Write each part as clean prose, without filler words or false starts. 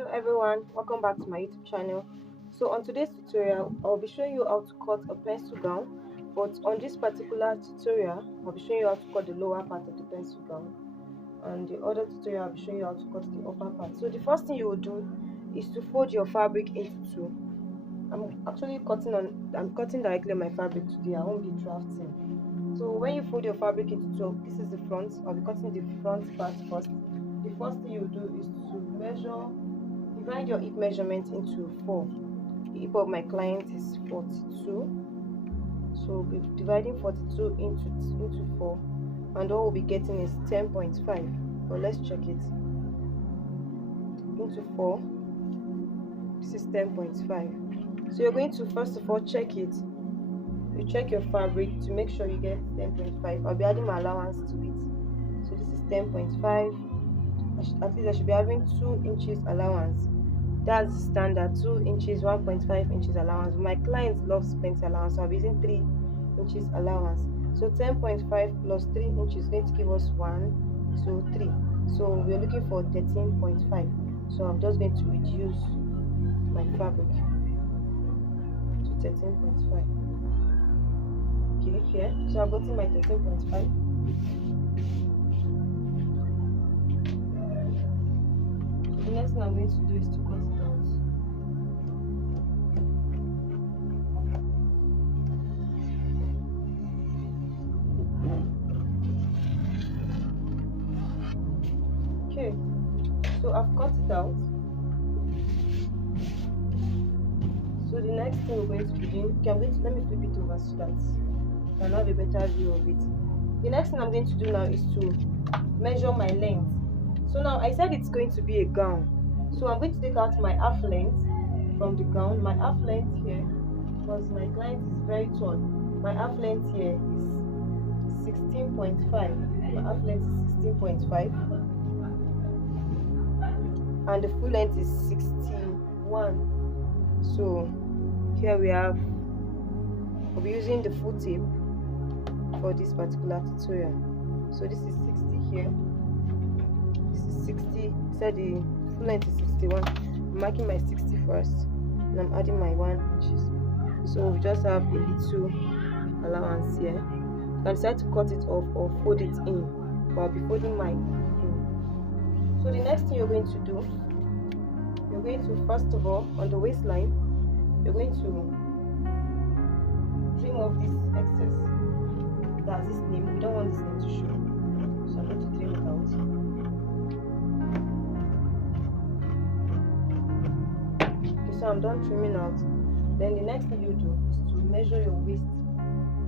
Hello everyone, welcome back to my YouTube channel. So on today's tutorial, I'll be showing you how to cut a pencil gown, but on this particular tutorial, I'll be showing you how to cut the lower part of the pencil gown, and the other tutorial I'll be showing you how to cut the upper part. So the first thing you will do is to fold your fabric into two. I'm cutting directly on my fabric today. I won't be drafting. So when you fold your fabric into two, this is the front. I'll be cutting the front part first. The first thing you do is to divide your hip measurement into 4. The hip of my client is 42, so we'll be dividing 42 into 4, and all we'll be getting is 10.5. But let's check it. Into 4, this is 10.5. So you're going to first of all check it. You check your fabric to make sure you get 10.5. I'll be adding my allowance to it. So this is 10.5. At least I should be having 2 inches allowance. That's the standard, 2 inches, 1.5 inches allowance. My client loves plenty allowance, so I'm using 3 inches allowance. So 10.5 plus 3 inches is going to give us 1, so 3. So we're looking for 13.5. So I'm just going to reduce my fabric to 13.5. Okay, here. So I've gotten my 13.5. The next thing I'm going to do is to cut it out. Okay, so I've cut it out. So the next thing we're going to be doing, okay, let me flip it over so that you can have a better view of it. The next thing I'm going to do now is to measure my length. So now I said it's going to be a gown, so I'm going to take out my half length from the gown. My half length here, because my client is very tall, my half length here is 16.5. My half length is 16.5, and the full length is 61. So here we have, I'll be using the full tape for this particular tutorial. So this is 60 here. This is 60. So the full length is 61. I'm marking my 60 first, and I'm adding my 1 inches. So we just have a little allowance here. You can decide to cut it off or fold it in, but I'll be folding mine in. So the next thing you're going to do, you're going to first of all, on the waistline, you're going to trim off this excess. That's this name. We don't want this name to show, so I'm going to trim it out. So I'm done trimming out. Then the next thing you do is to measure your waist.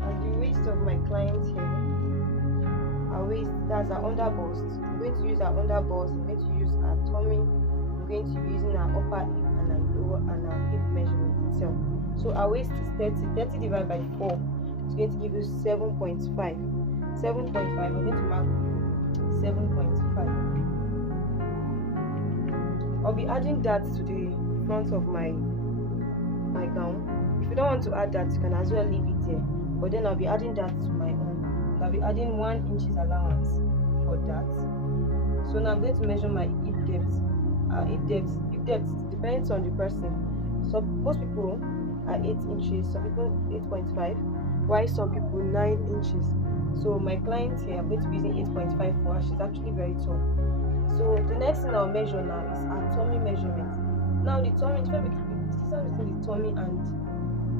And the waist of my client here, our waist, that's our under bust. We're going to use our under bust, we're going to use our tummy, we're going to be using our upper hip and our lower and our hip measurement itself. So our waist is 30. 30 divided by 4 is going to give you 7.5. 7.5, I'm going to mark 7.5. I'll be adding that to the front of my gown. If you don't want to add that, you can as well leave it there, but then I'll be adding that to my own. I'll be adding 1 inches allowance for that. So now I'm going to measure my hip depth. Hip depth depends on the person. So most people are 8 inches, some people 8.5, while some people 9 inches. So my client here, I'm going to be using 8.5 for her. She's actually very tall. So the next thing I'll measure now is our tummy measurement. Now the tummy, the distance between the tummy and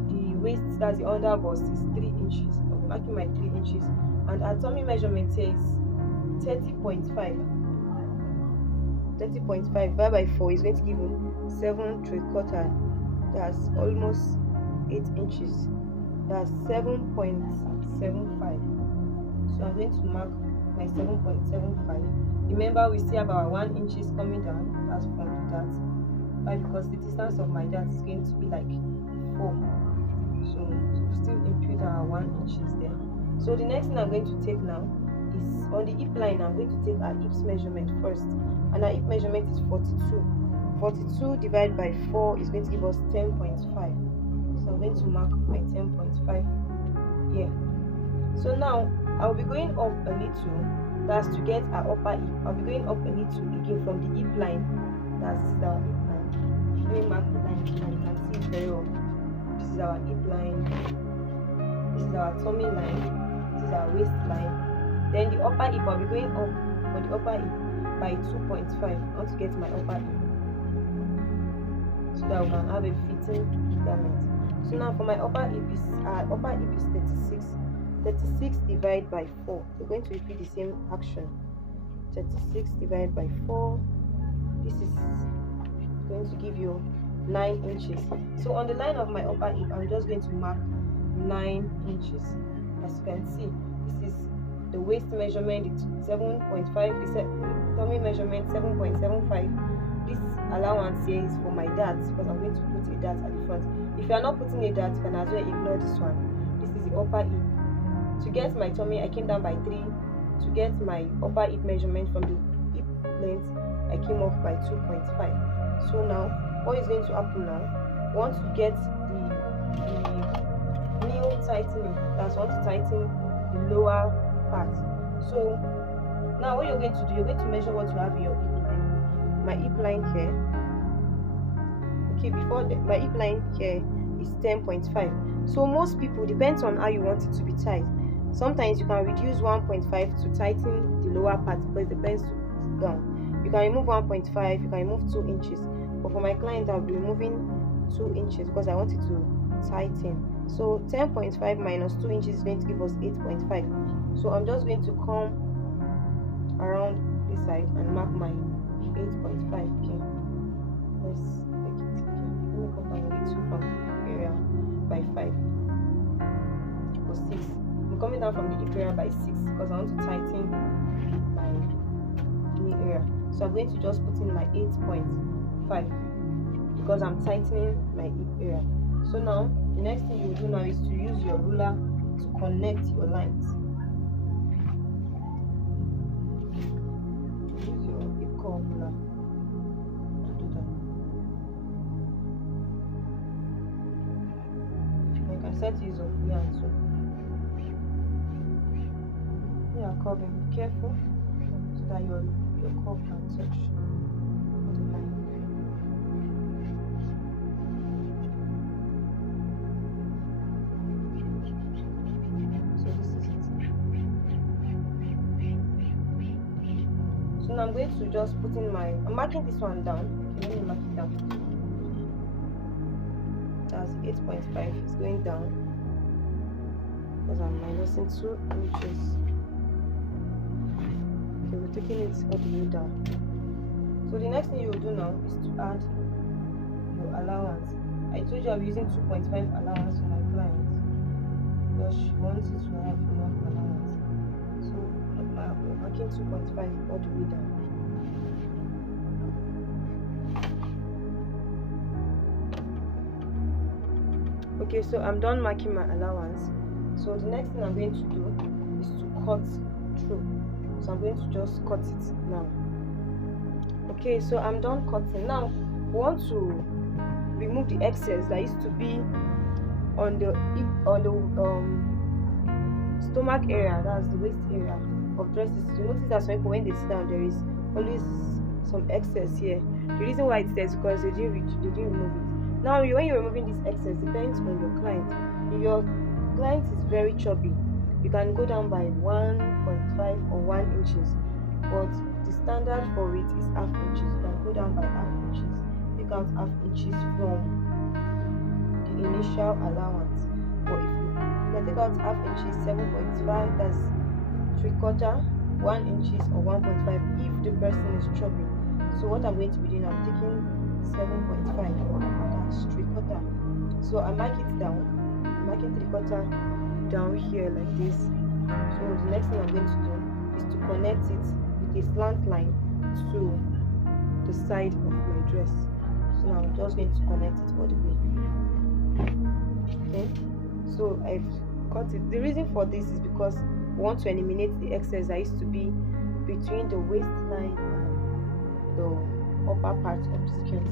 the waist, that's the under bust, is 3 inches. I'll be marking my 3 inches, and our tummy measurement here is 30.5. 30.5 divided by 4 is going to give you 7.75. That's almost 8 inches. That's 7.75. So I'm going to mark my 7.75. Remember, we still have our 1 inches coming down. That's from the dart. Why? Because the distance of my dart is going to be like 4. So we still impute our 1 inches there. So the next thing I'm going to take now is on the hip line. I'm going to take our hips measurement first, and our hip measurement is 42. 42 divided by 4 is going to give us 10.5. So I'm going to mark my 10.5 here. So now I'll be going up a little. That's to get our upper hip. I'll be going up a little again from the hip line. That's our hip me mark the line so that you can see it very well. This is our hip line, this is our tummy line, this is our waist line. Then the upper hip, I'll be going up for the upper hip by 2.5. I want to get my upper hip so that we can have a fitting garment. So now for my upper hip is 36. 36 divided by 4. We're going to repeat the same action. 36 divided by 4. This is going to give you 9 inches. So on the line of my upper hip, I'm just going to mark 9 inches. As you can see, this is the waist measurement, it's 7.5, the tummy measurement 7.75. This allowance here is for my darts because I'm going to put a dart at the front. If you are not putting a dart, you can as well ignore this one. This is the upper hip. To get my tummy, I came down by 3. To get my upper hip measurement from the hip length, I came up by 2.5. So now, what is going to happen now? Once you get the nail tightening, that's want to tighten the lower part. So now what you're going to do, you're going to measure what you have in your hip line. My hip line here, okay, my hip line here is 10.5. So most people, depends on how you want it to be tight. Sometimes you can reduce 1.5 to tighten the lower part, but it depends down. You can remove 1.5, you can remove 2 inches. But for my client, I'll be removing 2 inches because I want it to tighten. So 10.5 minus 2 inches is going to give us 8.5. So I'm just going to come around this side and mark my 8.5. Okay, let's take it. Okay, let me come down a little from the area by 5 or 6. I'm coming down from the hip area by 6 because I want to tighten my knee area. So I'm going to just put in my 8.5 because I'm tightening my hip area. So now the next thing you will do now is to use your ruler to connect your lines. Use your hip curl ruler to do that. You can set to use of free hand too. Yeah, curving. Be careful so that your curve can touch the line. So this is it. So now I'm going to just put in I'm marking this one down. Okay, let me mark it down. That's 8.5. It's going down because I'm minusing 2 inches. Okay, we're taking it all the way down. So the next thing you will do now is to add your allowance. I told you I'm using 2.5 allowance for my client because she wants it to have enough allowance. So I'm marking 2.5 all the way down. Okay, so I'm done marking my allowance. So the next thing I'm going to do is to cut through. So I'm going to just cut it now. Okay, so I'm done cutting. Now we want to remove the excess that used to be on the stomach area, that's the waist area of dresses. You notice that some people, when they sit down, there is always some excess here. The reason why it's there is because they didn't remove it. Now when you're removing this excess, depends on your client. If your client is very chubby, you can go down by 1.5 or 1 inches, but the standard for it is half inches. You can go down by half inches. Take out half inches from the initial allowance. But if you can take out half inches, 7.5, that's 3/4, 1 inches or 1.5 if the person is chubby. So what I'm going to be doing, I'm taking 7.5, that's 3/4. So I mark it down. I'm marking 3/4 down here like this. So the next thing I'm going to do is to connect it with a slant line to the side of my dress. So now I'm just going to connect it all the way. Okay, so I've cut it. The reason for this is because we want to eliminate the excess that used to be between the waistline and the upper part of the skirt.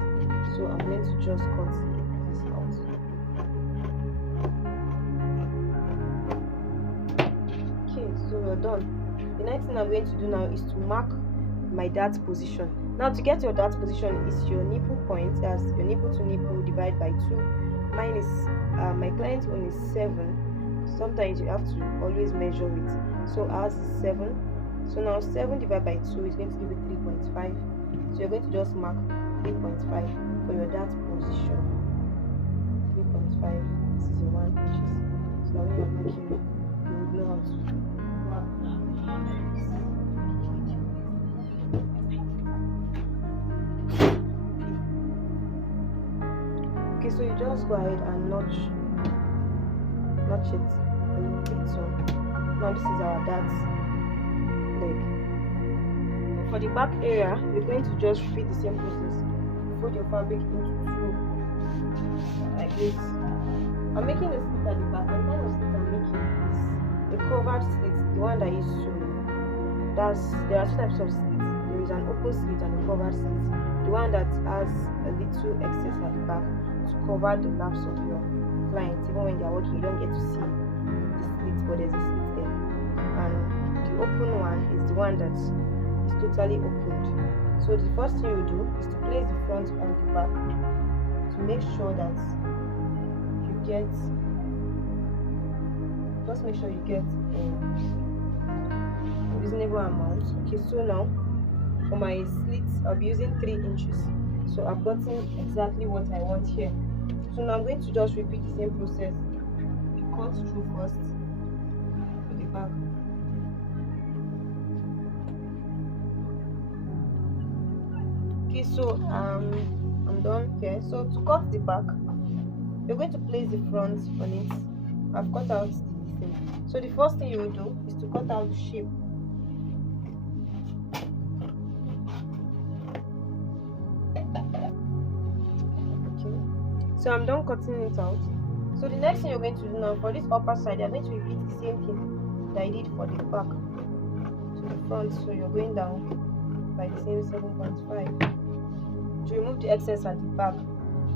So I'm going to just cut this out. Okay, so we're done. The next thing I'm going to do now is to mark my dart position. Now to get your dart position is your nipple point, as your nipple to nipple divide by 2. Mine is my client's own is 7. Sometimes you have to always measure it. So ours is 7. So now 7 divided by 2 is going to give you 3.5. So you're going to just mark 3.5 for your dart position. 3.5. This is your 1 inches. So now when you're marking, you would know how to mark. Okay, so you just go ahead and notch it a little. Now this is our dart leg. For the back area, we're going to just repeat the same process. Fold your fabric into 2 like this. I'm making a slit at the back, and the kind of slit I'm making is a covered slit, the one that is sewing. There are 2 types of slits. There is an open slit and a covered slit. The one that has a little excess at the back to cover the laps of your client. Even when they are working, you don't get to see the slit, but there's a slit there. And the open one is the one that is totally opened. So the first thing you do is to place the front on the back to make sure that you get, just make sure you get a reasonable amount. Okay, so now for my slits, I'll be using 3 inches. So I've gotten exactly what I want here. So now I'm going to just repeat the same process. You cut through first to the back. Okay, so I'm done here. So to cut the back, you're going to place the front on it. I've cut out the thing. So the first thing you will do is to cut out the shape. So I'm done cutting it out. So the next thing you're going to do now, for this upper side, you're going to repeat the same thing that I did for the back to the front. So you're going down by the same 7.5 to remove the excess at the back.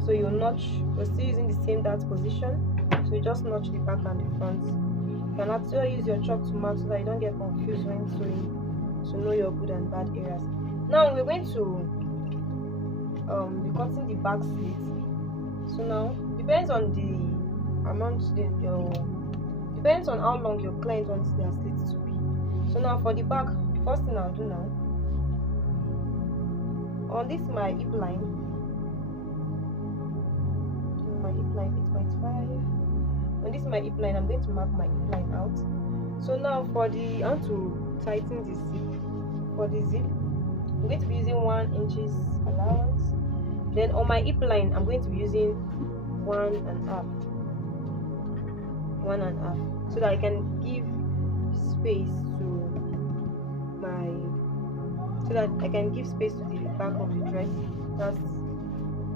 So you'll notch, you're still using the same dart position. So you just notch the back and the front. You can actually use your chalk to mark so that you don't get confused when sewing, to know your good and bad areas. Now we're going to be cutting the back slit. So now depends on the amount, depends on how long your client wants their slits to be. So now for the back, the first thing I'll do now, on this my hip line 8.5. On this my hip line, I'm going to mark my hip line out. So now for the, I want to tighten the zip. For the zip, I'm going to be using 1 inches allowance. Then on my hip line, I'm going to be using 1.5, so that I can give space to my, so that I can give space to the back of the dress. That's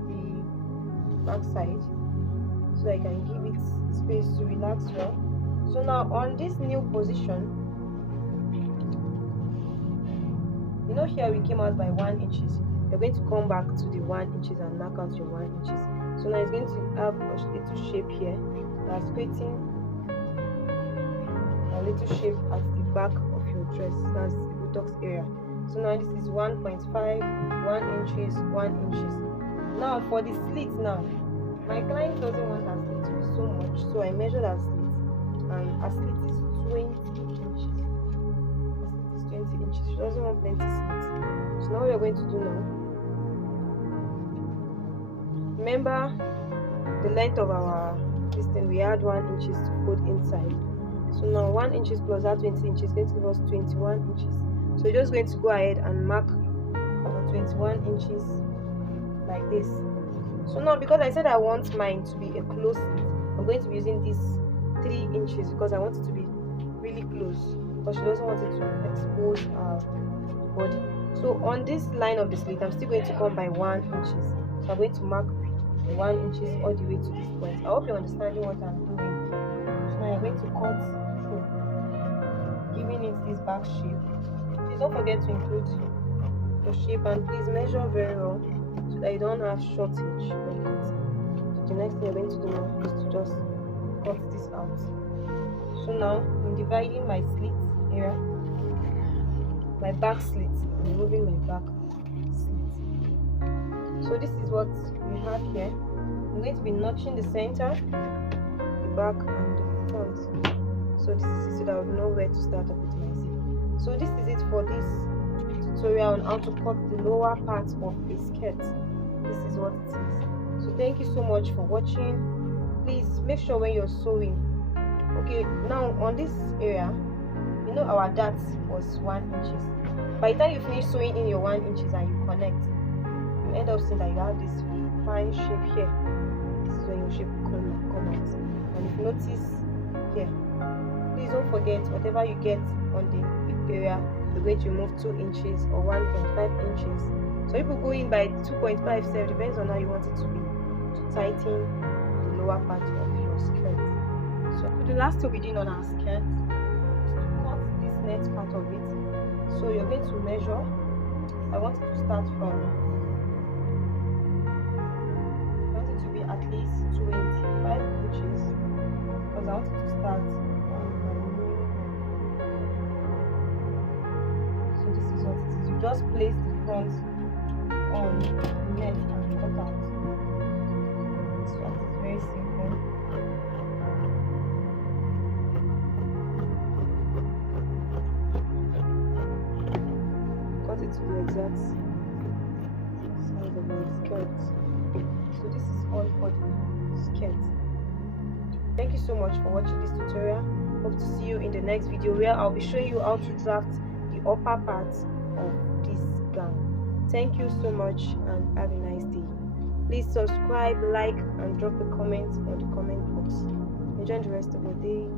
the back side, so I can give it space to relax well. So now on this new position, you know here we came out by 1 inches. You're going to come back to the 1 inches and mark out your 1 inches. So now it's going to have a little shape here that's creating a little shape at the back of your dress. That's the buttocks area. So now this is 1.5, 1 inches, 1 inches. Now for the slit, now my client doesn't want her slit to be so much, so I measured her slit, and her slit is 20 inches. Her slit is 20 inches. She doesn't want plenty slit. So now what we're going to do now, remember the length of our distance, we add 1 inches to fold inside. So now 1 inches plus that 20 inches is going to give us 21 inches. So you're just going to go ahead and mark 21 inches like this. So now because I said I want mine to be a close slit, I'm going to be using this 3 inches because I want it to be really close, because she doesn't want it to expose her body. So on this line of the slit, I'm still going to come by 1 inches. So I'm going to mark 1 inches all the way to this point. I hope you're understanding what I'm doing. So now you're going to cut through, giving it this back shape. Please don't forget to include your shape, and please measure very well so that you don't have shortage when cutting. So the next thing you're going to do now is to just cut this out. So now I'm dividing my slit area. my back slit. I'm removing my back slit. So this is what we have here. I'm going to be notching the center, the back, and the front. So this is it, so that I will know where to start up with my zip. So this is it for this tutorial on how to cut the lower part of a skirt. This is what it is. So thank you so much for watching. Please make sure when you're sewing. Okay, now on this area, you know our dart was 1 inches. By the time you finish sewing in your 1 inches and you connect, you end up seeing that you have this fine shape here. This is when your shape will come out. And if you notice here, please don't forget, whatever you get on the hip area, you're going to remove 2 inches or 1.5 inches. So people go in by 2.5, depends on how you want it to be, to tighten the lower part of your skirt. So the last thing we did on our skirt is to cut this net part of it. So you're going to measure. I want it to start from, I want it to be at least 25 inches because I want it to start on my new. So this is what it is. You just place the front on the net and cut out. This one is very simple. Cut it to the exact size of my skirt. So this is all for the skirt. Thank you so much for watching this tutorial. Hope to see you in the next video where I'll be showing you how to draft the upper part of this gown. Thank you so much and have a nice day. Please subscribe, like, and drop a comment on the comment box. Enjoy the rest of your day.